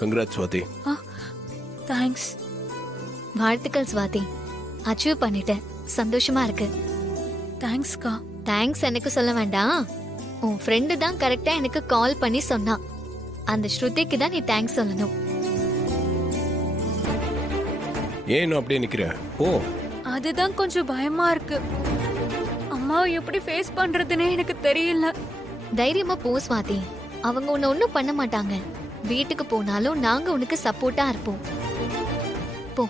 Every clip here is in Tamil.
கங்க்ராட் ஸ்வாதி. தேங்க்ஸ். வாழ்த்துக்கள் ஸ்வாதி, அச்சீவ் பண்ணிட்டேன். சந்தோஷமா இருக்கு. தேங்க்ஸ்க்கா. தேங்க்ஸ் எனக்கு சொல்ல வேண்டாம். உன் ஃப்ரெண்டு தான் கரெக்டா எனக்கு கால் பண்ணி சொன்னான். அந்த ஸ்ருதிக்கு தான் நீ தேங்க்ஸ் சொல்லணும். ஏன் இன்னும் அப்படியே நிக்கிற? ஓ, அதுதான் கொஞ்சம் பயமா இருக்கு. அம்மாவை எப்படி ஃபேஸ் பண்றதுன்னே எனக்கு தெரியல. தைரியமா போ ஸ்வாதி, அவங்க உன்னை ஒன்னும் பண்ண மாட்டாங்க. வீட்டுக்கு போனாலும் நாங்க உனக்கு சப்போர்ட்டா இருப்போம். போ.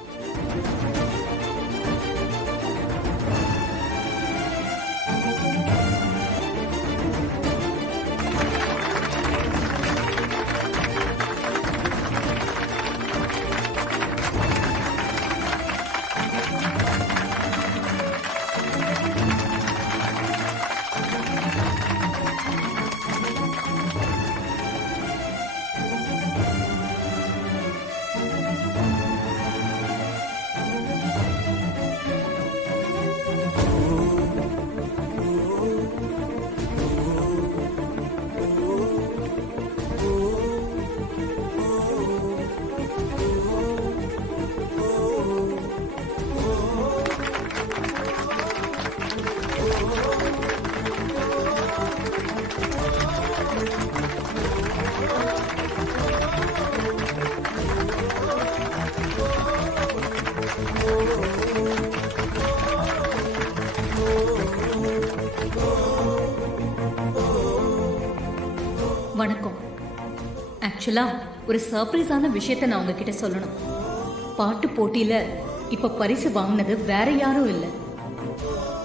வணக்கம். ஆக்சுவலா ஒரு சர்ப்ரைஸான விஷயத்தை நான் உங்ககிட்ட சொல்லணும். பாட்டு போட்டியில இப்ப பரிசு வாங்கினது வேற யாரும் இல்லை,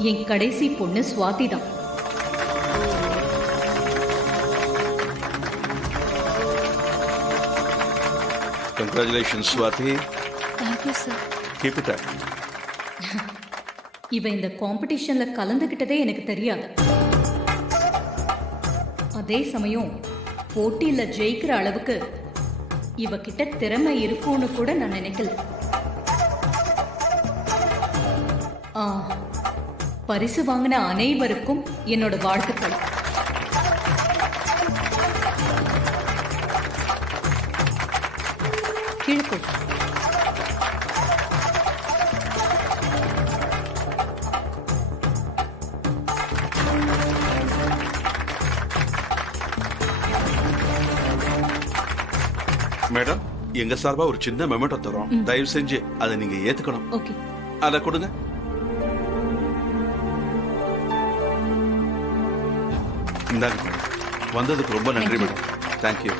என் கடைசி பொண்ணு ஸ்வாதி தான். Congratulations, Swati. Thank you sir. Keep it up. இவ இந்த காம்படிஷன்ல கலந்துகிட்டதே எனக்கு தெரியாது. அதே சமயம் போட்டியில ஜெயிக்கிற அளவுக்கு இவகிட்ட திறமை இருக்கும்னு கூட நான் நினைக்கல. பரிசு வாங்கின அனைவருக்கும் என்னோட வாழ்த்துக்கள். கீழ்போ. மேடம், எங்க சார்பா ஒரு சின்ன மெமெண்டோ தரோம். தயவு செஞ்சு அதை நீங்க ஏத்துக்கணும். ஓகே. அத கொடுங்க. இந்தாங்க. வந்ததுக்கு ரொம்ப நன்றி மேடம். தேங்க்யூ.